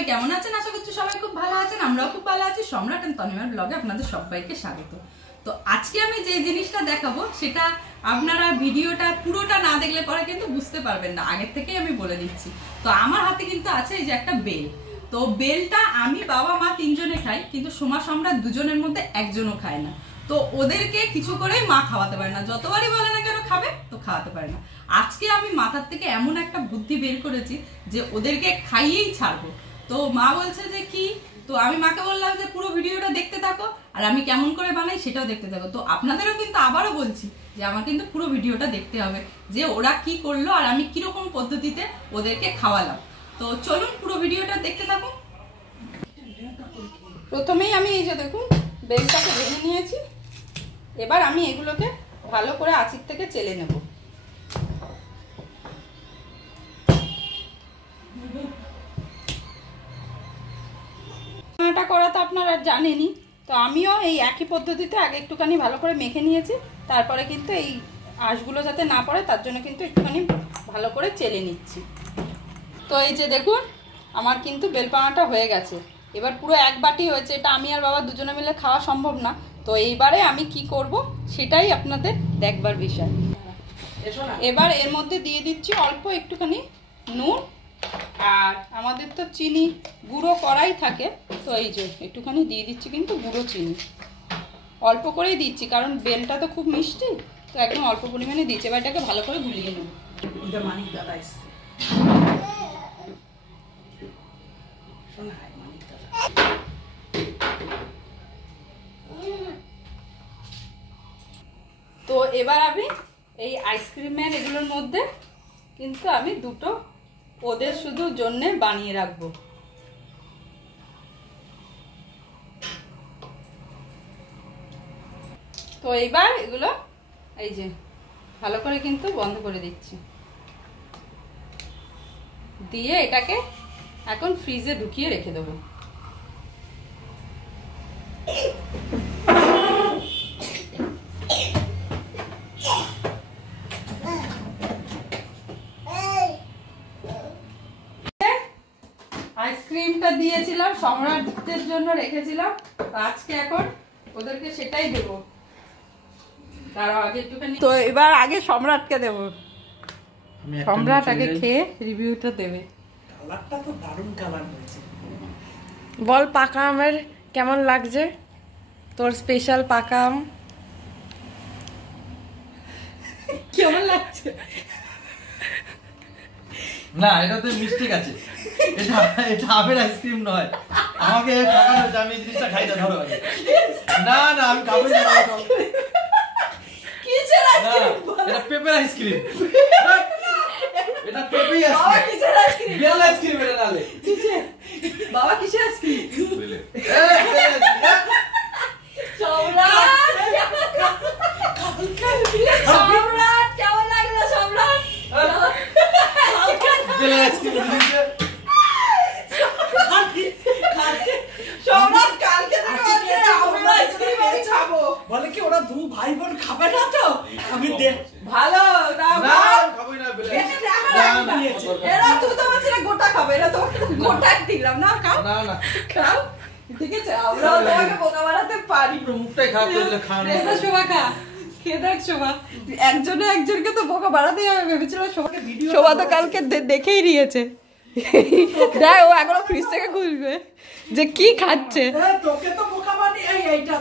সবাই কেমন আছেন? আশা করছি সবাই খুব ভালো আছেন, আমরাও খুব ভালো আছি। সম্রাট এন্ড তনিমার ব্লগে আপনাদের সবাইকে স্বাগত। তো আজকে আমি যে জিনিসটা দেখাবো সেটা আপনারা ভিডিওটা পুরোটা না দেখলে পরে কিন্তু বুঝতে পারবেন না, আগের থেকেই আমি বলে দিচ্ছি। তো আমার হাতে কিন্তু আছে এই যে একটা বেল। তো বেলটা আমি বাবা মা তিনজনে খাই, কিন্তু সোমা সম্রাট দুজনের মধ্যে একজনও খায় না। তো ওদেরকে কিছু করেই মা খাওয়াতে পারে না, যতবারই বলে না কেন খাবে তো খাওয়াতে পারে না। আজকে আমি মাথার থেকে এমন একটা বুদ্ধি বের করেছি যে ওদেরকে খাইয়েই ছাড়বো। তো মা বলছে যে কি, তো আমি মাকে বললাম যে পুরো ভিডিওটা দেখতে থাকো, আর আমি কেমন করে বানাই সেটাও দেখতে থাকো। তো আপনাদেরও কিন্তু আবারও বলছি যে আমার কিন্তু পুরো ভিডিওটা দেখতে হবে, যে ওরা কি করলো আর আমি কিরকম পদ্ধতিতে ওদেরকে খাওয়ালাম। তো চলুন পুরো ভিডিওটা দেখতে থাকুন। প্রথমেই আমি এই যে দেখুন বেলটাকে ভেঙে নিয়েছি। এবার আমি এগুলোকে ভালো করে আঁচির থেকে চেলে নেব। রান্নাটা করা তো আপনারা জানেনই, তো আমিও এই একই পদ্ধতিতে আগে একটুখানি ভালো করে মেখে নিয়েছি। তারপরে কিন্তু এই আঁশগুলো যাতে না পড়ে তার জন্য কিন্তু একটুখানি ভালো করে চেলে নিচ্ছি। তো এই যে দেখুন আমার কিন্তু বেলপানাটা হয়ে গেছে। এবার পুরো এক বাটি হয়েছে, এটা আমি আর বাবা দুজনে মিলে খাওয়া সম্ভব না। তো এইবারে আমি কি করব সেটাই আপনাদের দেখবার বিষয়। এবার এর মধ্যে দিয়ে দিচ্ছি অল্প একটুখানি নুন, আর আমাদের তো চিনি গুঁড়ো করাই থাকে, তো এই যে একটুখানি দিয়ে দিচ্ছি কিন্তু গুঁড়ো চিনি। অল্প করেই দিচ্ছি কারণ বেলটা তো খুব মিষ্টি, তো একদম অল্প পরিমাণে দিচ্ছি। এবার এটাকে ভালো করে গুলিয়ে নেব। তো এবার আমি এই আইসক্রিমের এগুলোর মধ্যে কিন্তু আমি দুটো ওদের শুধু জন্য বানিয়ে রাখবো। তো এইবার এগুলো এই যে ভালো করে কিন্তু বন্ধ করে দিচ্ছি, দিয়ে এটাকে এখন ফ্রিজে ঢুকিয়ে রেখে দেবো। আইসক্রিমটা দিয়েছিলাম সম্রাটদের জন্য রেখেছিলাম, আজকে এখন ওদেরকে সেটাই দেবো। তারাও আগে একটুখানি, তো এবার আগে সম্রাটকে দেব। সম্রাট আগে খেয়ে রিভিউটা দেবে। কালারটা তো দারুণ কালার হয়েছে। বল পাকা আমের কেমন লাগছে তোর স্পেশাল পাকা আম? কেমন লাগছে? না, এটা তো মিস্টেক আছে। এটা আমের আইসক্রিম নয়। আমাকে ঠকানো হয়েছে, আমি এই জিনিসটা খাই না। ধরো না না, আমি খাবো না। কিসের আইসক্রিম? এটা পেপার আইসক্রিম। এটা পেপার আইসক্রিম। বাবা কিসের আইসক্রিম? বেল আইসক্রিম এটা নালে। কিসের? বাবা কিসের আইসক্রিম? সম্রাট কেমন লাগলো? সম্রাট বেল আইসক্রিম দিয়েছে। সম্রাট কালকে থেকে আমের আইসক্রিম আমি খাবো। বলে কি ওরা দু ভাই বোন খাবে না তো? আমি দেখ ভালো না না, ভাই খাবোই না বেল না, এরা তুই তো বলছিস গোটা খাবে, এরা তো গোটা দিলাম না। খাও না না, খাও, ঠিক আছে? আমরাও তোমাকে বোকা বানাতে পারি। পুরো মুখটাই খারাপ করে খাওয়ানো। এটা শোভা খা, খেয়ে দেখ শোভা। একজনে একজনকে তো বোকা বানাতেই হবে ভেবেছিল। শোভা তো কালকে দেখেই নিয়েছে। দেখ ও এখনো ফ্রিজ থেকে খুলবে যে কি খাচ্ছে। তোকে তো বোকা বানিয়ে এইটা